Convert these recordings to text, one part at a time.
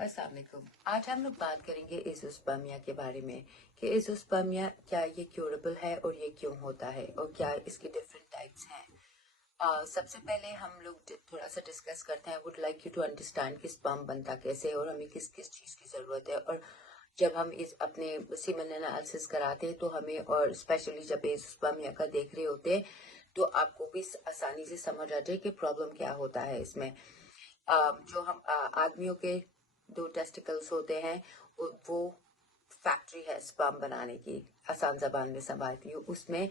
अस्सलाम वालेकुम। आज हम लोग बात करेंगे एज़ोस्पर्मिया के बारे में कि एज़ोस्पर्मिया क्या ये क्यूरेबल है और ये क्यों होता है और क्या इसके डिफरेंट टाइप्स हैं। सबसे पहले हम लोग थोड़ा सा डिस्कस करते हैं। Would like you to understand कि स्पर्म बनता कैसे है और हमें किस किस चीज़ की ज़रूरत है, और जब हम इस अपने सीमेन एनालिसिस कराते हैं तो हमें, और स्पेशली जब एज़ोस्पर्मिया का देख रहे होते हैं, तो आपको भी आसानी से समझ आ जाए कि प्रॉब्लम क्या होता है इसमें। जो हम आदमियों के 2 टेस्टिकल्स होते हैं, वो फैक्ट्री है स्पर्म बनाने की। आसान जबान में समझाती हूँ, उसमें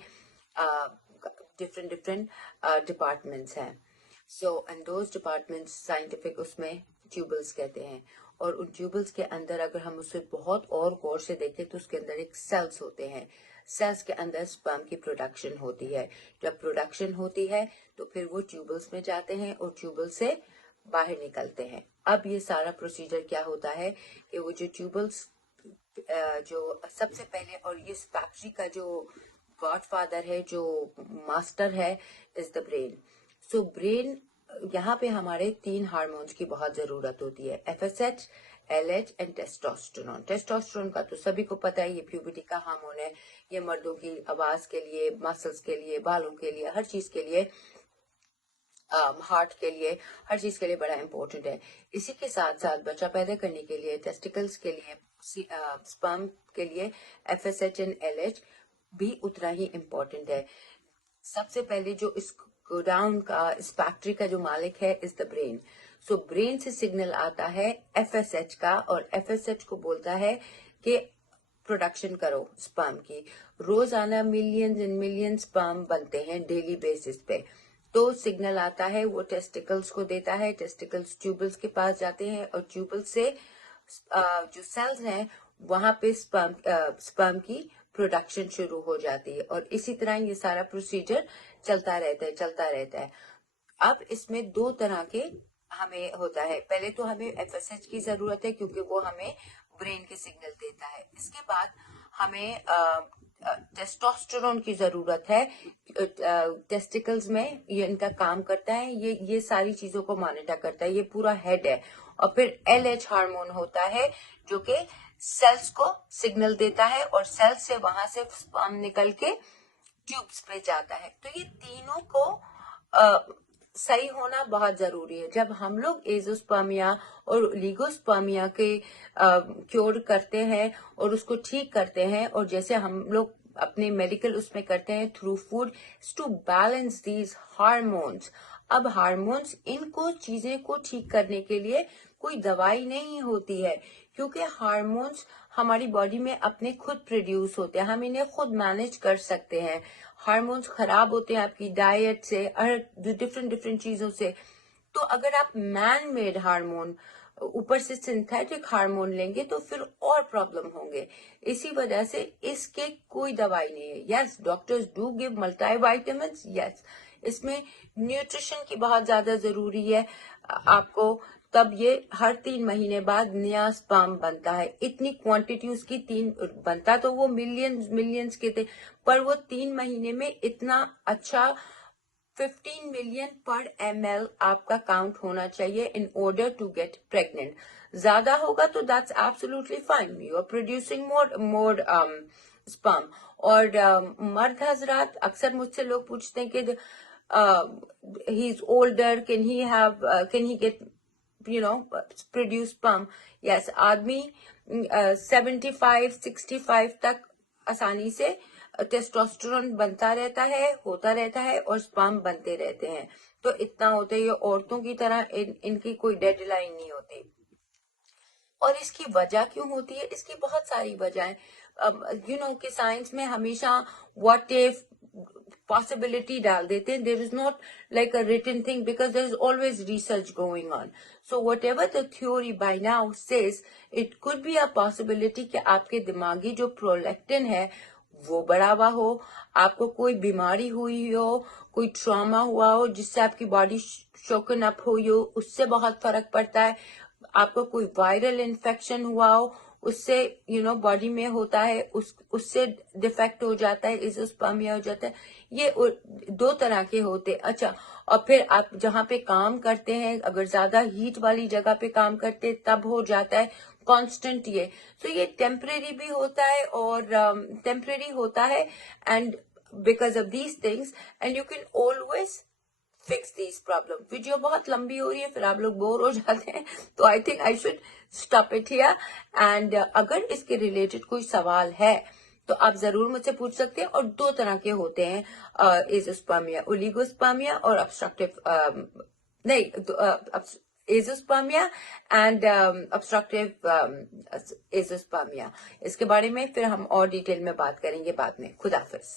डिफरेंट डिफरेंट डिपार्टमेंट्स हैं। So and those departments scientific उसमें ट्यूबल्स कहते हैं, और उन ट्यूबल्स के अंदर अगर हम उसे बहुत और गौर से देखें तो उसके अंदर एक सेल्स होते हैं। सेल्स के अंदर स्पर्म की प्रोडक्शन होती है। जब प्रोडक्शन होती है तो फिर वो ट्यूबल्स में जाते हैं और ट्यूबल से बाहर निकलते हैं। अब ये सारा प्रोसीजर क्या होता है कि वो जो ट्यूबल्स, जो सबसे पहले, और ये फैक्ट्री का जो गॉडफादर है, जो मास्टर है, is the brain. So brain, यहाँ पे हमारे 3 हार्मोन्स की बहुत जरूरत होती है, FSH, LH and testosterone. Testosterone का तो सभी को पता है, ये प्यूबर्टी का हार्मोन है। ये मर्दों की आवाज के लिए, मसल्स के लिए, बालों के लिए, हर चीज के लिए, हार्ट के लिए, हर चीज के लिए बड़ा इंपॉर्टेंट है। इसी के साथ साथ बच्चा पैदा करने के लिए, टेस्टिकल्स के लिए, स्पर्म के लिए एफएसएच एंड एलएच भी उतना ही इम्पोर्टेंट है। सबसे पहले जो इस गोडाउन का, इस फैक्ट्री का जो मालिक है, is the brain. So brain से सिग्नल आता है एफएसएच का, और एफएसएच को बोलता है कि प्रोडक्शन करो स्पर्म की। रोजाना मिलियंस एंड मिलियंस स्पर्म बनते हैं डेली बेसिस पे। तो सिग्नल आता है, वो टेस्टिकल्स को देता है, टेस्टिकल्स ट्यूबल्स के पास जाते हैं, और ट्यूबल से जो सेल्स हैं वहां पे स्पर्म की प्रोडक्शन शुरू हो जाती है, और इसी तरह ये सारा प्रोसीजर चलता रहता है। अब इसमें 2 तरह के हमें होता है। पहले तो हमें एफएसएच की जरूरत है क्योंकि वो हमें ब्रेन के सिग्नल देता है। इसके बाद हमें टेस्टोस्टेरोन की जरूरत है। टेस्टिकल्स में ये इनका काम करता है, ये सारी चीजों को मॉनिटर करता है, ये पूरा हेड है। और फिर एलएच हार्मोन होता है जो कि सेल्स को सिग्नल देता है, और सेल्स से वहां से स्पर्म निकल के ट्यूब्स पे जाता है। तो ये तीनों को सही होना बहुत जरूरी है। जब हम लोग एज़ोस्पर्मिया और लिगोस्पर्मिया के क्योर करते हैं और उसको ठीक करते हैं, और जैसे हम लोग अपने मेडिकल उसमें करते हैं through food, to balance these hormones. अब हार्मोन्स, इनको चीजें को ठीक करने के लिए कोई दवाई नहीं होती है, क्योंकि हार्मोन्स हमारी बॉडी में अपने खुद प्रोड्यूस होते हैं, हम इन्हें खुद मैनेज कर सकते हैं। हार्मोन्स खराब होते हैं आपकी डाइट से और डिफरेंट डिफरेंट चीजों से। तो अगर आप मैन मेड हार्मोन ऊपर से सिंथेटिक हार्मोन लेंगे तो फिर और प्रॉब्लम होंगे। इसी वजह से इसके कोई दवाई नहीं है। Yes, doctors do give multi vitamin, yes, इसमें न्यूट्रिशन की बहुत ज्यादा जरूरी है आपको। तब ये हर 3 महीने बाद नया स्पर्म बनता है। इतनी क्वांटिटी उसकी 3 बनता तो वो मिलियंस मिलियंस के थे, पर वो 3 महीने में इतना अच्छा 15 मिलियन पर ml आपका काउंट होना चाहिए in order to get pregnant. ज्यादा होगा तो that's absolutely fine, you are producing more sperm. और मर्द हजरात, अक्सर मुझसे लोग पूछते हैं कि he is older, can he get produce sperm. Yes, आदमी 75-65 तक आसानी से टेस्टोस्टेरोन बनता रहता है, होता रहता है, और स्पर्म बनते रहते हैं। तो इतना होता है, ये औरतों की तरह इनकी कोई डेडलाइन नहीं होती। और इसकी वजह क्यों होती है? इसकी बहुत सारी वजहें। कि साइंस में हमेशा व्हाट इफ पॉसिबिलिटी डाल देते हैं। There is not like a written thing because there is always research going on. So whatever the theory by now says, it could be a possibility कि आपके दिमागी जो prolactin है वो बढ़ा हुआ हो, आपको कोई बीमारी हुई हो, कोई ट्रॉमा हुआ हो जिससे आपकी बॉडी शोकन अप हुई हो, उससे बहुत फर्क पड़ता है। आपको कोई वायरल इन्फेक्शन हुआ हो, उससे बॉडी में होता है, उससे डिफेक्ट हो जाता है, एजोस्पर्मिया हो जाता है। ये दो तरह के होते हैं। अच्छा, और फिर आप जहाँ पे काम करते हैं, अगर ज्यादा हीट वाली जगह पे काम करते हैं तब हो जाता है कांस्टेंट ये। सो ये टेम्परेरी भी होता है और टेम्परेरी होता है, and because of these things, and you can always fix this problem. Video बहुत लंबी हो रही है, फिर आप लोग बोर हो जाते हैं, तो I think I should stop it here. And अगर इसके रिलेटेड कोई सवाल है तो आप जरूर मुझसे पूछ सकते हैं। और दो तरह के होते हैं एजोस्पर्मिया, ओलिगोस्पर्मिया और ऑब्स्ट्रक्टिव, नहीं, एजोस्पर्मिया एंड ऑब्स्ट्रक्टिव एजोस्पर्मिया। इसके बारे में फिर हम और डिटेल में बात करेंगे बाद में। खुदा हाफिज।